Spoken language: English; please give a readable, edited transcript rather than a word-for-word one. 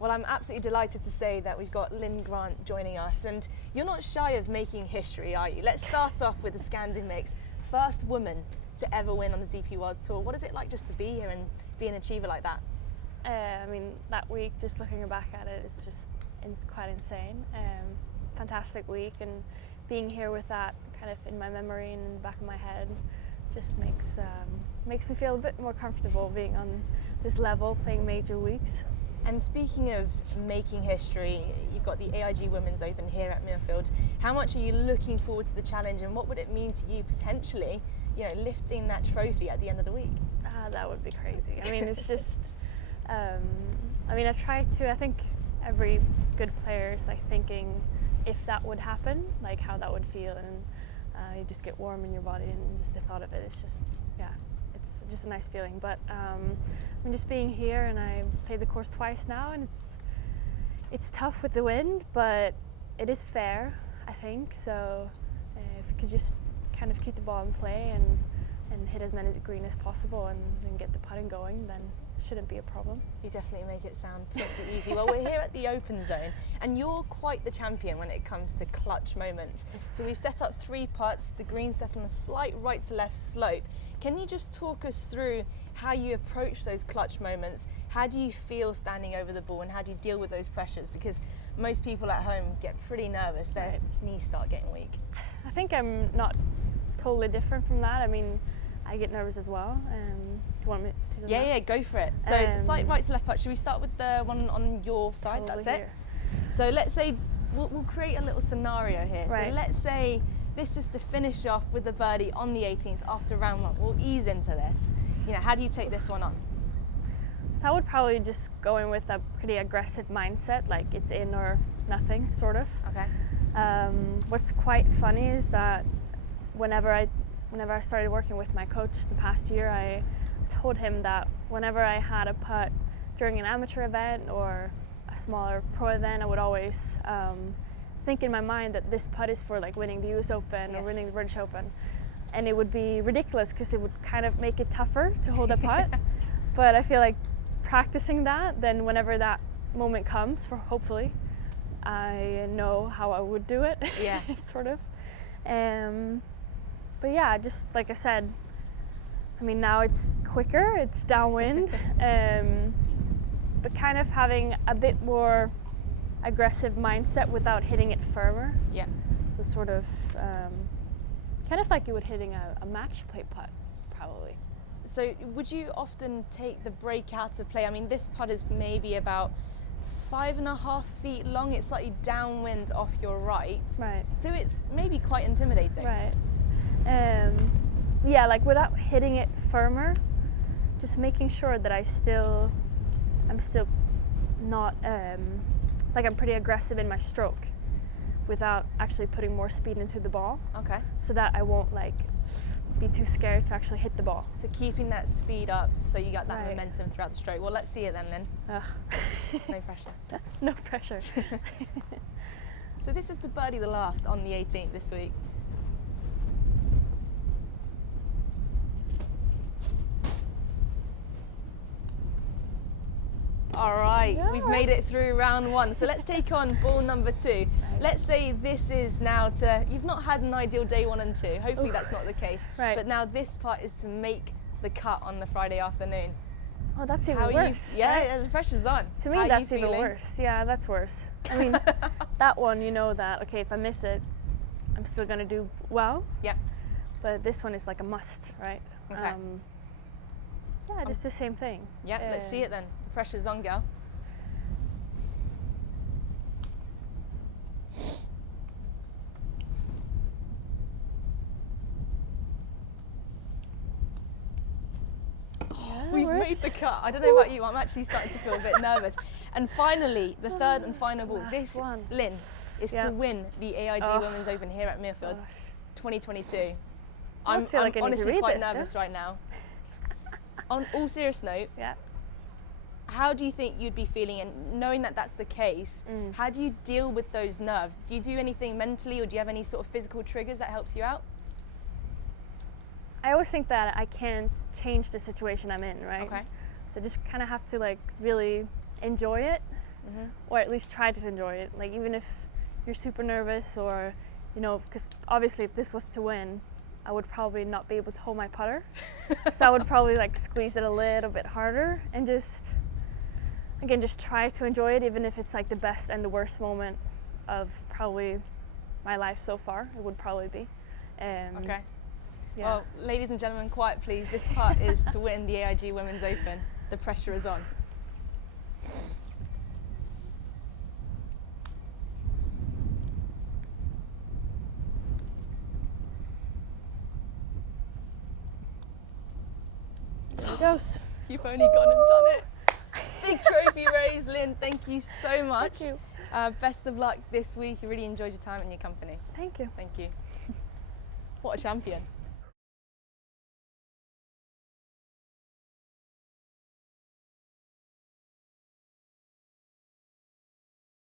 Well, I'm absolutely delighted to say that we've got Linn joining us, and you're not shy of making history, are you? Let's start off with the Scandi mix. First woman to ever win on the DP World Tour. What is it like just to be here and be an achiever like that? I mean, that week, just looking back at it, is just quite insane. Fantastic week, and being here with that kind of in my memory and in the back of my head just makes me feel a bit more comfortable being on this level, playing major weeks. And speaking of making history, you've got the AIG Women's Open here at Muirfield. How much are you looking forward to the challenge, and what would it mean to you potentially, lifting that trophy at the end of the week? That would be crazy. I mean, it's just, I think every good player is like thinking if that would happen, like how that would feel, and you just get warm in your body, and just the thought of it is just, it's just a nice feeling. But I'm just being here, and I played the course twice now, and it's tough with the wind, but it is fair, I think. So if you could just kind of keep the ball in play and hit as many green as possible, and then get the putting going, then it shouldn't be a problem. You definitely make it sound pretty easy. Well, we're here at the Open Zone, and you're quite the champion when it comes to clutch moments. So we've set up 3 putts, the green set on a slight right to left slope. Can you just talk us through how you approach those clutch moments? How do you feel standing over the ball, and how do you deal with those pressures? Because most people at home get pretty nervous, their knees start getting weak. I think I'm not totally different from that. I mean, I get nervous as well. Do you want me to do that? Yeah, go for it. So slight right to left putt. Should we start with the one on your side? That's it. Here. So let's say we'll create a little scenario here. Right. So let's say this is to finish off with the birdie on the 18th after round 1. We'll ease into this. How do you take this one on? So I would probably just go in with a pretty aggressive mindset, like it's in or nothing, sort of. Okay. What's quite funny is that whenever I started working with my coach the past year, I told him that whenever I had a putt during an amateur event or a smaller pro event, I would always think in my mind that this putt is for like winning the US Open or winning the British Open. And it would be ridiculous because it would kind of make it tougher to hold a putt. But I feel like practicing that, then whenever that moment comes, hopefully, I know how I would do it, sort of. But yeah, just like I said, I mean, now it's quicker, it's downwind, but kind of having a bit more aggressive mindset without hitting it firmer. Yeah. So sort of, kind of like you would hitting a match play putt, probably. So would you often take the break out of play? I mean, this putt is maybe about 5.5 feet long. It's slightly downwind off your right. Right. So it's maybe quite intimidating. Right. Yeah, like without hitting it firmer, just making sure that I'm still not, like I'm pretty aggressive in my stroke without actually putting more speed into the ball. Okay. So that I won't like be too scared to actually hit the ball. So keeping that speed up so you got that momentum throughout the stroke. Well, let's see it then, Linn. No pressure. No pressure. So this is the birdie the last on the 18th this week. All right, we've made it through round 1. So let's take on ball number 2. Right. Let's say this is now you've not had an ideal day 1 and 2. Hopefully that's not the case. Right. But now this part is to make the cut on the Friday afternoon. Oh, that's even worse. The pressure's on. To me, that's even worse. Yeah, that's worse. I mean, that one, you know that, okay, if I miss it, I'm still going to do well. Yeah. But this one is like a must, right? Okay. Yeah, just the same thing. Yeah, let's see it then. The pressure's on, girl. We've made the cut. I don't know about you, I'm actually starting to feel a bit nervous. And finally, the third and final ball. This, Linn, is to win the AIG Women's Open here at Muirfield 2022. I'm honestly quite nervous right now. On all serious note, how do you think you'd be feeling? And knowing that that's the case, how do you deal with those nerves? Do you do anything mentally, or do you have any sort of physical triggers that helps you out? I always think that I can't change the situation I'm in, right? Okay. So just kind of have to like really enjoy it or at least try to enjoy it. Like even if you're super nervous, or you know, because obviously if this was to win, I would probably not be able to hold my putter. So I would probably like squeeze it a little bit harder and just try to enjoy it, even if it's like the best and the worst moment of probably my life so far. It would probably be. Okay. Yeah. Well, ladies and gentlemen, quiet please. This putt is to win the AIG Women's Open. The pressure is on. There it goes. You've only gone and done it. Big trophy raise, Linn. Thank you so much. Thank you. Best of luck this week. I really enjoyed your time and your company. Thank you. Thank you. What a champion.